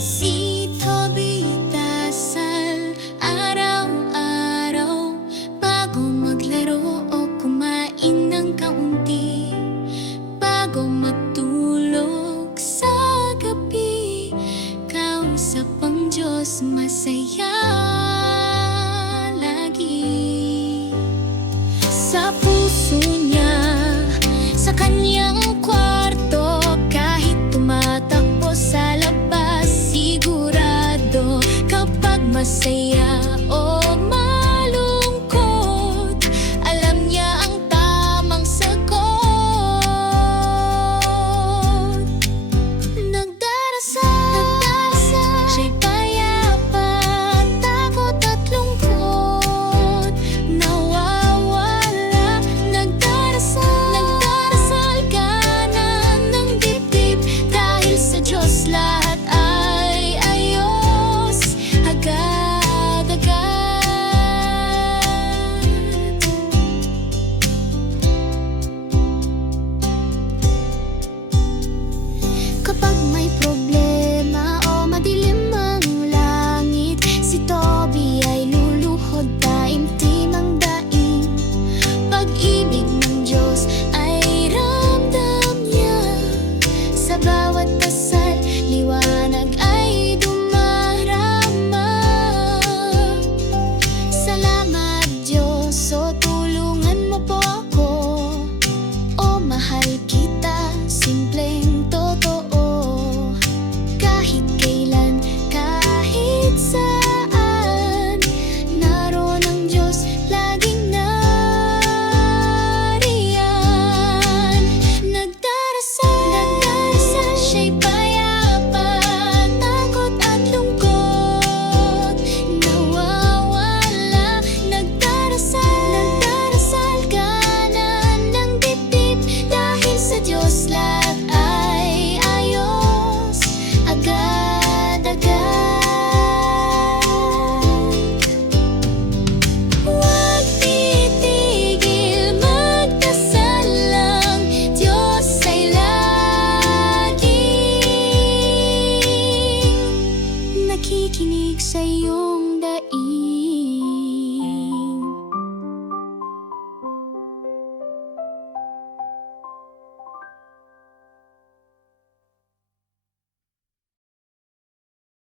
Sí. Kapag masaya